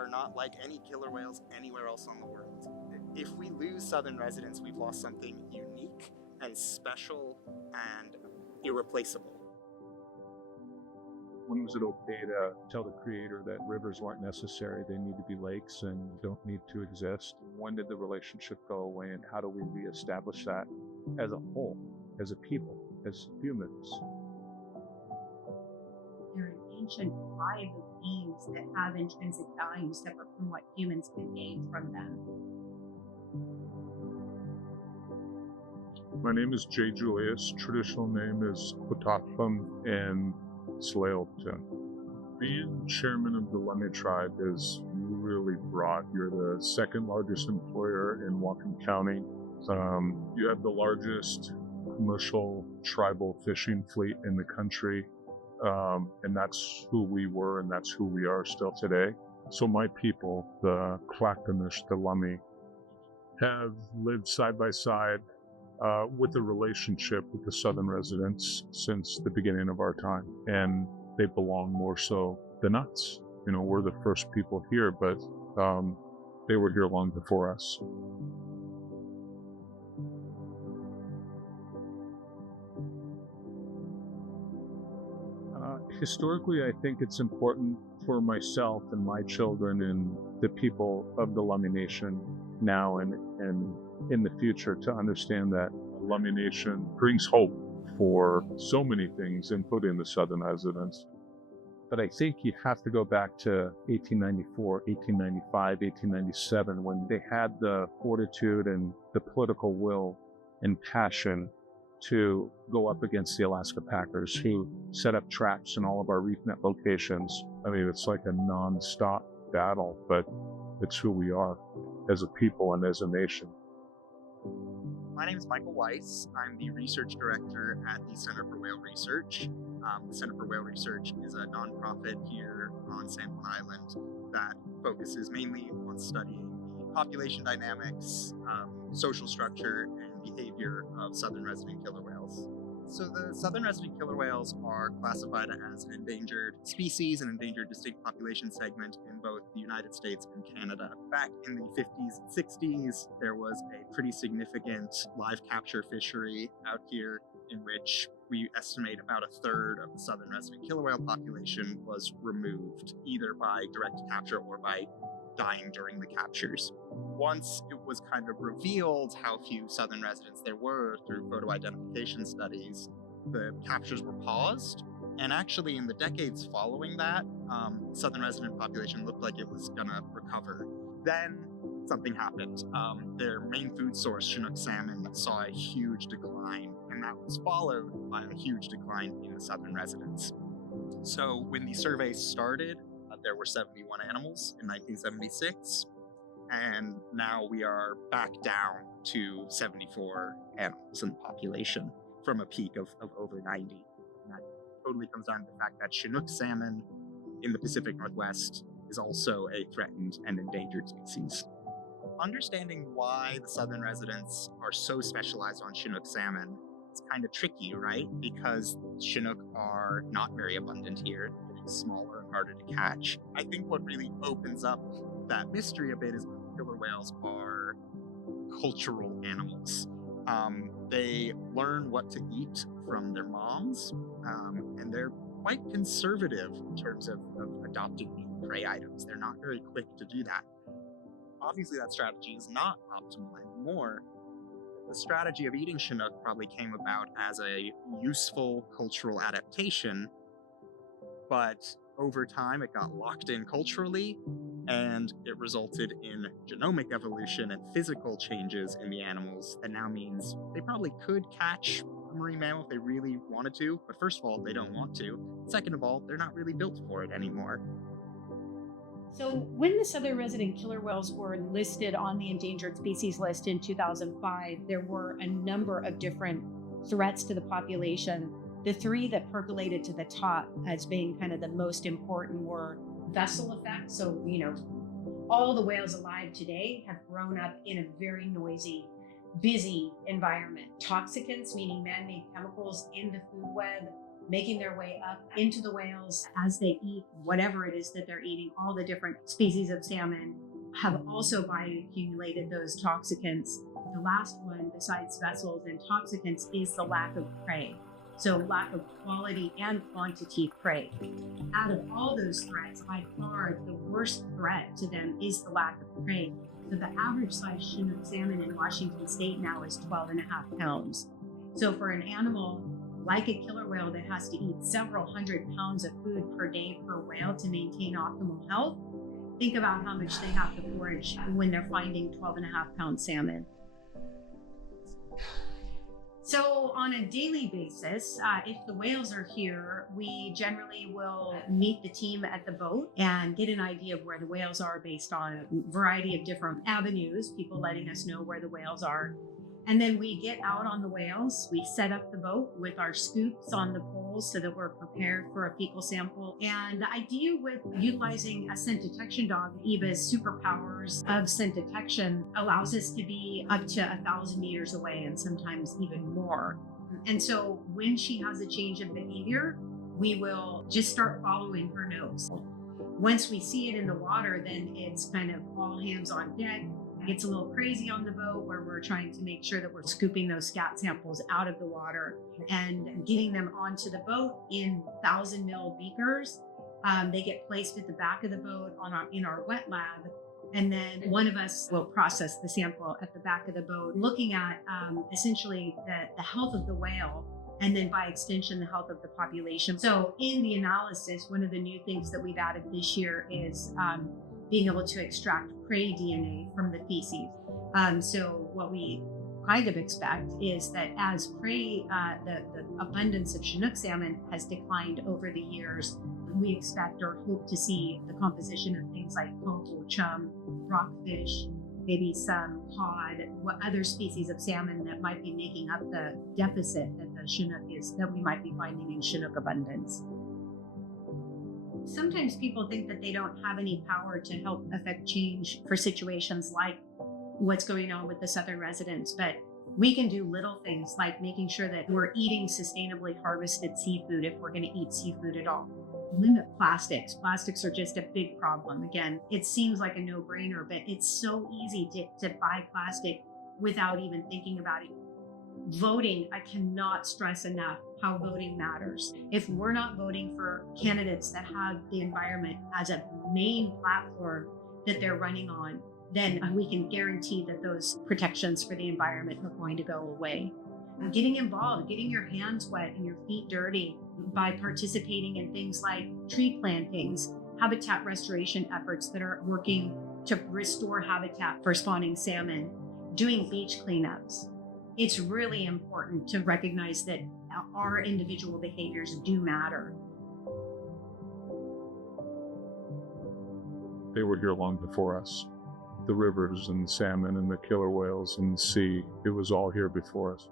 are not like any killer whales anywhere else on the world. If we lose southern residents, we've lost something unique and special and irreplaceable. When was it okay to tell the creator that rivers weren't necessary, they need to be lakes and don't need to exist? When did the relationship go away, and how do we reestablish that as a whole, as a people, as humans? They're an ancient tribe of beings that have intrinsic value separate from what humans can gain from them. My name is Jay Julius. Traditional name is Dolphin and Salish. Being chairman of the Lummi tribe is really broad. You're the second largest employer in Whatcom County. You have the largest commercial tribal fishing fleet in the country. And that's who we were, and that's who we are still today. So my people, the Clackamas, the Lummi, have lived side by side with a relationship with the southern residents since the beginning of our time. And they belong more so than us. You know, we're the first people here, but they were here long before us. Historically, I think it's important for myself and my children and the people of the Lummi Nation now and in the future to understand that Lummi Nation brings hope for so many things, including the southern residents. But I think you have to go back to 1894, 1895, 1897, when they had the fortitude and the political will and passion to go up against the Alaska Packers, who set up traps in all of our reef net locations. I mean, it's like a non-stop battle, but it's who we are as a people and as a nation. My name is Michael Weiss. I'm the research director at the Center for Whale Research. The Center for Whale Research is a nonprofit here on San Juan Island that focuses mainly on studying the population dynamics, social structure, and behavior of southern resident killer whales. So the southern resident killer whales are classified as an endangered species, an endangered distinct population segment in both the United States and Canada. Back in the 50s and 60s, there was a pretty significant live capture fishery out here in which we estimate about a third of the southern resident killer whale population was removed, either by direct capture or by dying during the captures. Once it was kind of revealed how few southern residents there were through photo identification studies, the captures were paused. And actually, in the decades following that, southern resident population looked like it was gonna recover. Then something happened. Their main food source, Chinook salmon, saw a huge decline, and that was followed by a huge decline in the southern residents. So when the survey started, there were 71 animals in 1976, and now we are back down to 74 animals in the population from a peak of over 90. And that totally comes down to the fact that Chinook salmon in the Pacific Northwest is also a threatened and endangered species. Understanding why the southern residents are so specialized on Chinook salmon is kind of tricky, right? Because Chinook are not very abundant here. Smaller and harder to catch. I think what really opens up that mystery a bit is killer whales are cultural animals. They learn what to eat from their moms, and they're quite conservative in terms of adopting new prey items. They're not very quick to do that. Obviously, that strategy is not optimal anymore. The strategy of eating Chinook probably came about as a useful cultural adaptation, but over time it got locked in culturally, and it resulted in genomic evolution and physical changes in the animals that now means they probably could catch a marine mammal if they really wanted to, but first of all, they don't want to. Second of all, they're not really built for it anymore. So when the southern resident killer whales were listed on the endangered species list in 2005, there were a number of different threats to the population. The three that percolated to the top as being kind of the most important were vessel effect. So, all the whales alive today have grown up in a very noisy, busy environment. Toxicants, meaning man-made chemicals in the food web, making their way up into the whales as they eat whatever it is that they're eating. All the different species of salmon have also bioaccumulated those toxicants. The last one, besides vessels and toxicants, is the lack of prey. So lack of quality and quantity prey. Out of all those threats, by far the worst threat to them is the lack of prey. So the average size Chinook salmon in Washington state now is 12.5 pounds. So for an animal like a killer whale that has to eat several hundred pounds of food per day per whale to maintain optimal health, think about how much they have to forage when they're finding 12.5 pound salmon. So on a daily basis, if the whales are here, we generally will meet the team at the boat and get an idea of where the whales are based on a variety of different avenues, people letting us know where the whales are. And then we get out on the whales, we set up the boat with our scoops on the poles so that we're prepared for a fecal sample. And the idea with utilizing a scent detection dog, Eva's superpowers of scent detection allows us to be up to 1,000 meters away and sometimes even more. And so when she has a change of behavior, we will just start following her nose. Once we see it in the water, then it's kind of all hands on deck. It gets a little crazy on the boat where we're trying to make sure that we're scooping those scat samples out of the water and getting them onto the boat in 1,000 ml beakers. They get placed at the back of the boat in our wet lab. And then one of us will process the sample at the back of the boat, looking at essentially the health of the whale, and then by extension, the health of the population. So in the analysis, one of the new things that we've added this year is being able to extract prey DNA from the feces. So what we kind of expect is that as prey, the abundance of Chinook salmon has declined over the years, we expect or hope to see the composition of things like coho, chum, rockfish, maybe some cod, what other species of salmon that might be making up the deficit that the Chinook that we might be finding in Chinook abundance. Sometimes people think that they don't have any power to help affect change for situations like what's going on with the southern residents, but we can do little things like making sure that we're eating sustainably harvested seafood if we're going to eat seafood at all. Limit plastics. Plastics are just a big problem. Again, it seems like a no-brainer, but it's so easy to buy plastic without even thinking about it. Voting, I cannot stress enough how voting matters. If we're not voting for candidates that have the environment as a main platform that they're running on, then we can guarantee that those protections for the environment are going to go away. Getting involved, getting your hands wet and your feet dirty by participating in things like tree plantings, habitat restoration efforts that are working to restore habitat for spawning salmon, doing beach cleanups. It's really important to recognize that our individual behaviors do matter. They were here long before us. The rivers and the salmon and the killer whales and the sea, it was all here before us.